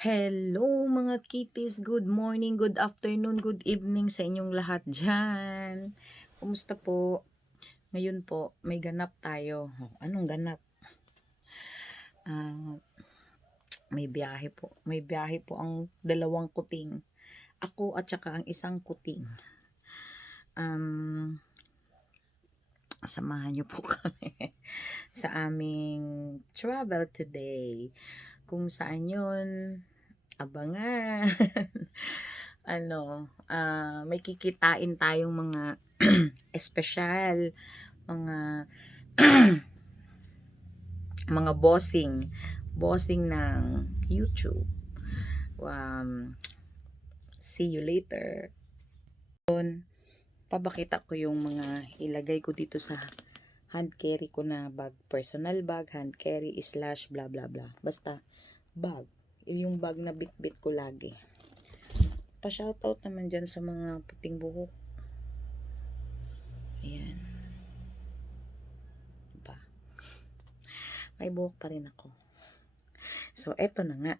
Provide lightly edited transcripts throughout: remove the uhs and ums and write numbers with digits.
Hello mga kitties, good morning, good afternoon, good evening sa inyong lahat dyan. Kumusta po? Ngayon po, may ganap tayo. Anong ganap? Ah, may biyahe po. May biyahe po ang dalawang kuting. Ako at saka ang isang kuting. Samahan niyo po kami sa aming travel today. Kung saan yun, abangan. May kikitain tayong mga espesyal, mga mga bossing ng YouTube. See you later. Pabakita ko yung mga ilagay ko dito sa hand carry ko na bag, personal bag, hand carry / bla bla bla. Basta bag. Yung bag na bit-bit ko lagi. Pa-shoutout naman dyan sa mga puting buhok. Ayan. Diba? May buhok pa rin ako. So, eto na nga.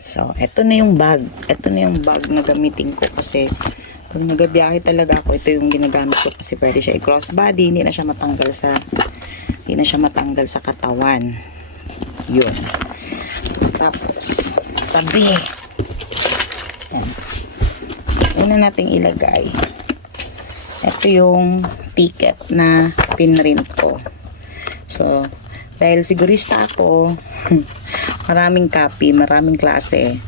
So, eto na yung bag. Eto na yung bag na gamitin ko kasi pag nagabiyahe talaga ako, ito yung ginagamit ko kasi pwede siya i-crossbody, hindi na siya matanggal sa katawan. Yun. Tapos, tabi. Yan. Una nating ilagay. Ito yung ticket na pinrint ko. So, dahil sigurista ako, maraming copy, maraming klase.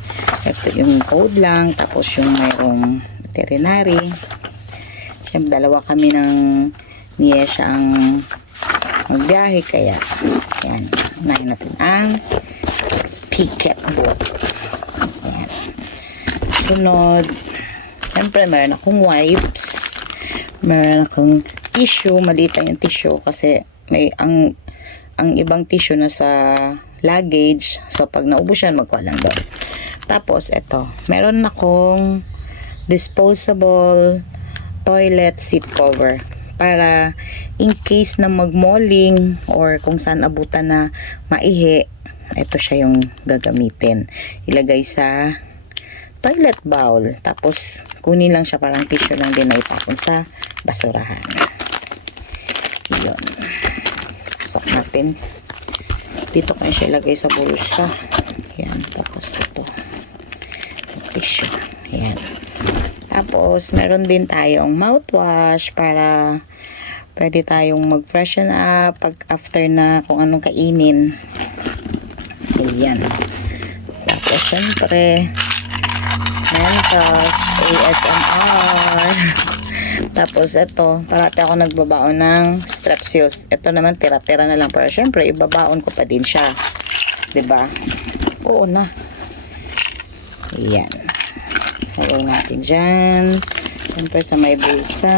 Ito yung code lang, tapos yung mayroong veterinary. Siyempre, dalawa kami ng niyesya ang magbiyahe, kaya yan, unahin natin ang ticket book. Yan. Sunod, siyempre meron akong wipes, meron akong tissue, maliit lang yung tissue kasi may ang ibang tissue na sa luggage, so pag naubos yan, magkuha lang doon. Tapos eto, meron akong disposable toilet seat cover para in case na magmalling or kung saan abutan na maihi, ito siya yung gagamitin. Ilagay sa toilet bowl. Tapos, kunin lang siya, parang tissue lang din na itapon sa basurahan. Yun. Pasok natin. Dito ko siya ilagay sa bulsa. Yan. Tapos, ito. Tissue. Yan. Tapos, meron din tayong mouthwash para pwede tayong mag-freshen up pag after na kung anong kainin. Ayan. Tapos, syempre, Mentos, ASMR. Tapos, ito, parati ako nagbabaon ng Strepsils. Ito naman, tira-tira na lang. Pero, syempre, ibabaon ko pa din siya. Diba? Oo na. Ayan. Lagay natin dyan. Siyempre, sa may bulsa.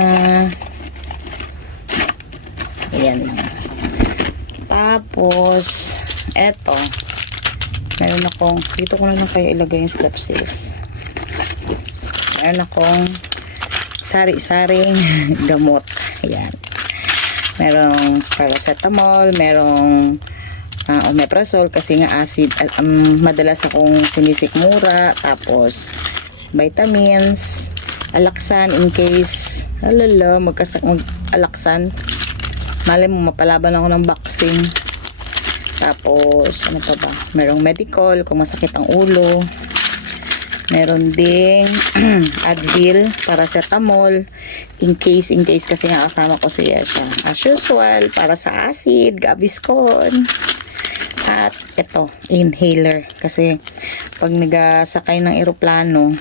Ayan lang. Tapos, eto. Meron akong, dito ko na lang kaya ilagay yung Strepsils. Meron akong sari-saring gamot. Ayan. Merong paracetamol, merong omeprazole kasi nga acid. Madalas akong sinisikmura. Tapos, vitamins, alaksan in case, mag-alaksan. Malay mo, mapalaban ako ng boxing. Tapos, ano pa ba? Merong medical, kung masakit ang ulo. Meron ding Advil, paracetamol, in case kasi nga kasama ko siya. As usual, para sa acid, Gaviscon. At ito, inhaler. Kasi, pag nagasakay ng eroplano,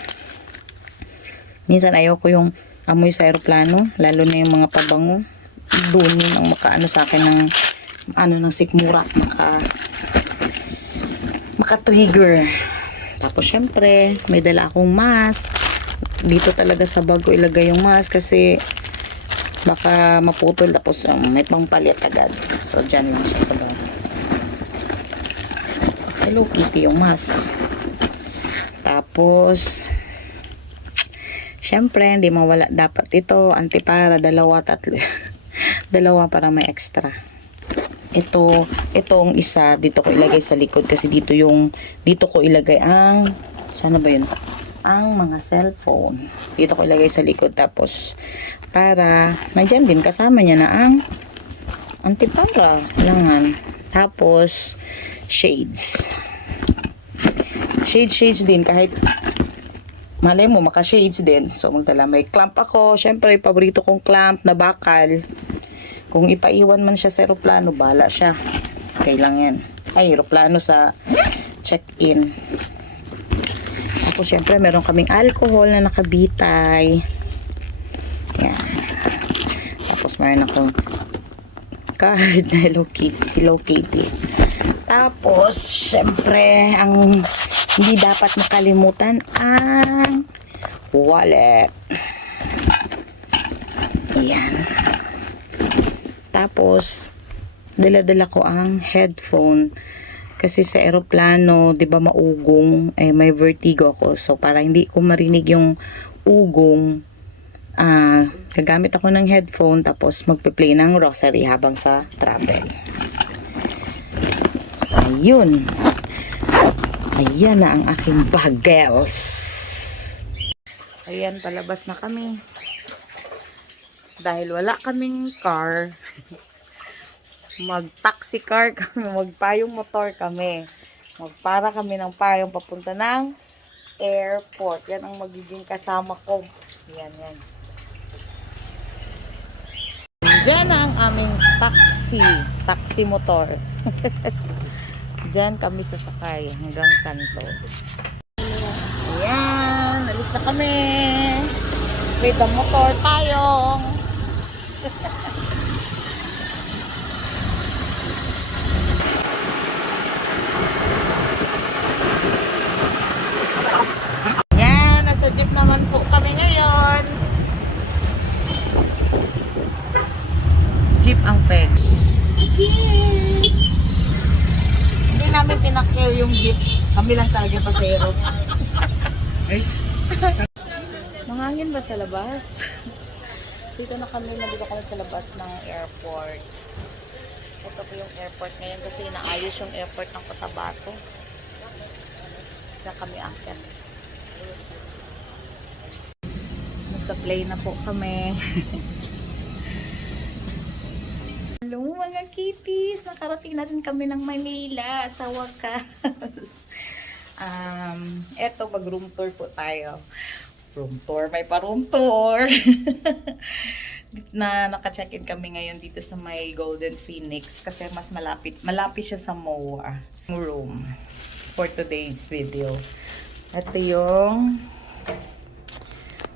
minsan ayoko yung amoy sa eroplano, lalo na yung mga pabango. Doon yun ang makaano sa akin ng ng sikmura, maka-trigger. Tapos syempre, may dala akong mask. Dito talaga sa bag ko ilagay yung mask kasi baka maputol, tapos may pangpalit agad. So, dyan lang siya sa bag. Hello Kitty yung mask. Tapos, syempre, hindi mawala dapat ito. Antipara, dalawa, tatlo. Dalawa para may extra. Itong isa, dito ko ilagay sa likod kasi dito ko ilagay sana ba yun? Ang mga cellphone. Dito ko ilagay sa likod tapos para, nandyan din kasama niya na ang antipara. Langan. Tapos, shades. Shades din kahit malay mo, maka-shades din. So, magdala. May clamp ako. Syempre, paborito kong clamp na bakal. Kung ipaiwan man siya sa aeroplano, bala siya. Okay lang yan. Ay, aeroplano sa check-in. Tapos, syempre, meron kaming alcohol na nakabitay. Yan. Tapos, meron akong card na Hello Kitty. Tapos, syempre, ang hindi dapat makalimutan ang wallet. Ayan. Tapos, dala-dala ko ang headphone. Kasi sa aeroplano, di ba maugong, may vertigo ako. So, para hindi ko marinig yung ugong, gagamit ako ng headphone, tapos magpe-play ng rosary habang sa travel. Ayun. Ayan na ang aking bagels. Ayan, palabas na kami. Dahil wala kaming car, mag-taxi car kami, magpayong motor kami. Magpara kami ng payong papunta ng airport. Yan ang magiging kasama ko. Yan. Diyan na ang aming taxi motor. Diyan kami sasakay hanggang kanto. Ayan, alis na kami. With the motor tayong. Ayan, nasa jeep naman po kami ngayon. Jeep ang peg. Cheers! Hindi namin pinakyaw yung jeep. Kami lang talaga pasero. Mangangin ba sa labas? Dito na kami sa labas ng airport. Ito po yung airport ngayon kasi inaayos yung airport ng Cotabato. Na kami akyat. Nasa plane na po kami. Hello mga kitties! Nakarating natin kami ng Manila sa wakas. Eto, mag-room tour po tayo. Room tour, may pa-room tour. Naka-check-in kami ngayon dito sa may Golden Phoenix kasi mas malapit siya sa MOA room for today's video. Ito yung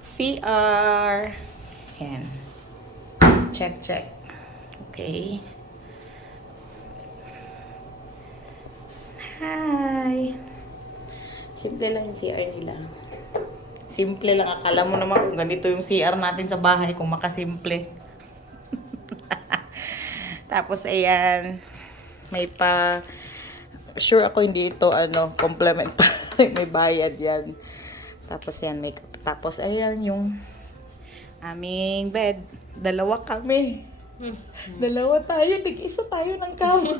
CR. Yan. Check. Okay. Hi! Simple lang yung CR nila. Simple lang. Akala mo naman kung ganito yung CR natin sa bahay kung makasimple. Tapos, ayan. May pa... Sure ako hindi ito, complimentary. May bayad yan. Tapos, yan. Tapos, ayan yung aming bed. Dalawa kami. Dalawa tayo. Tig-isa tayo ng kama.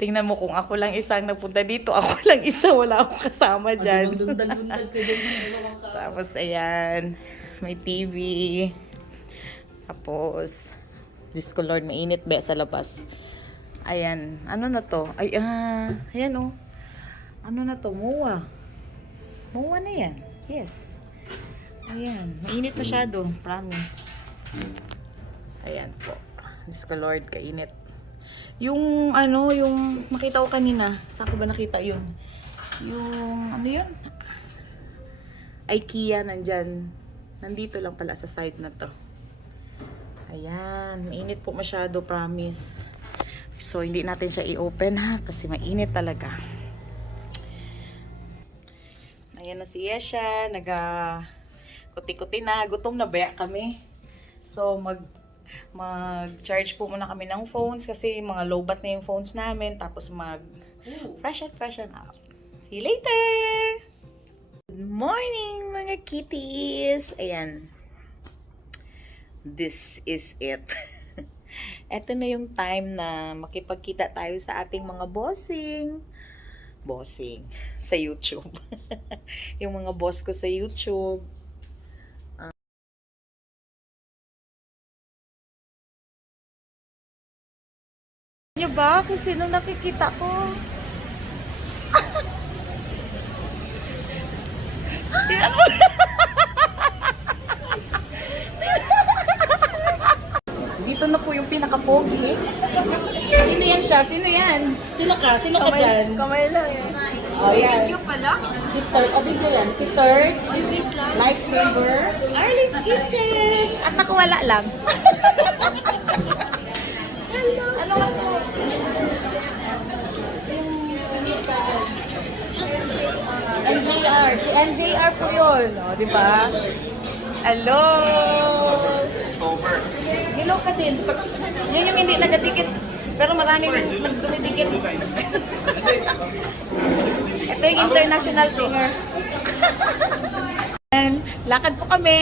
Tingnan mo kung ako lang isang nagpunta dito. Ako lang isa. Wala akong kasama dyan. Tapos, ayan. May TV. Tapos, Diyos ko Lord, mainit ba sa labas. Ayan. Ano na to? Ayan oh. Ano na to? MOA. MOA na yan. Yes. Ayan. Mainit masyado. Promise. Ayan po. Diyos ko Lord, kainit. Yung nakita ko kanina. Saan ko ba nakita yun? Yung, yun? IKEA nandyan. Nandito lang pala sa side na to. Ayan. Mainit po masyado, promise. So, hindi natin siya i-open ha. Kasi mainit talaga. Ayan na si Yesha. Kuti-kuti na. Gutom na ba kami? So, mag-charge po muna kami ng phones kasi mga lowbat na yung phones namin. Tapos freshen out. See you later! Good morning mga kitties! Ayan. This is it. Eto na yung time na makipagkita tayo sa ating mga bossing. Bossing sa YouTube. Yung mga boss ko sa YouTube. Niyo ba kung sino nakikita ko? Dito na po yung pinaka-pogi. Sino yan siya? Sino yan? Sino ka? Sino ka dyan? Kamay lang eh. Oh, yan. Video pala? Si third. Oh, video yan. Si third. Lifesaver. Arlene's Kitchen. At nakawala lang. Ano nga po? NJR. Si NJR po yun. O, di ba? Hello! Hello ka din. Yan yung hindi nagdikit. Pero maraming nagdumidikit. Ito yung international singer. Lakad po kami.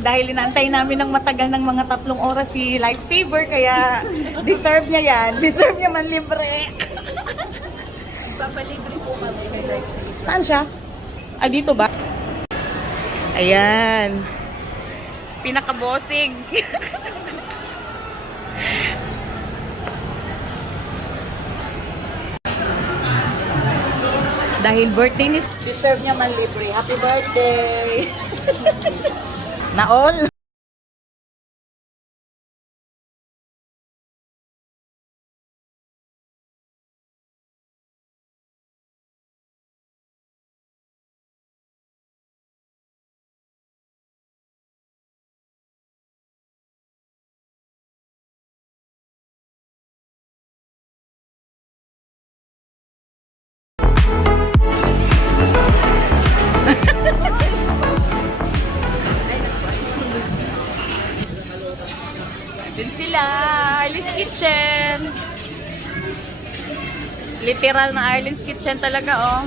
Dahil inaantay namin ng matagal ng mga 3 oras si Lifesaver. Kaya deserve niya yan. Deserve niya man libre. Papalibre po kami kay Lifesaver. Saan siya? Ah, dito ba? Ayan. Pinaka-bossing. Dahil birthday ni deserve niya man libre. Happy birthday! Na all? Din sila, Arlene's Kitchen. Literal na Arlene's Kitchen talaga, oh.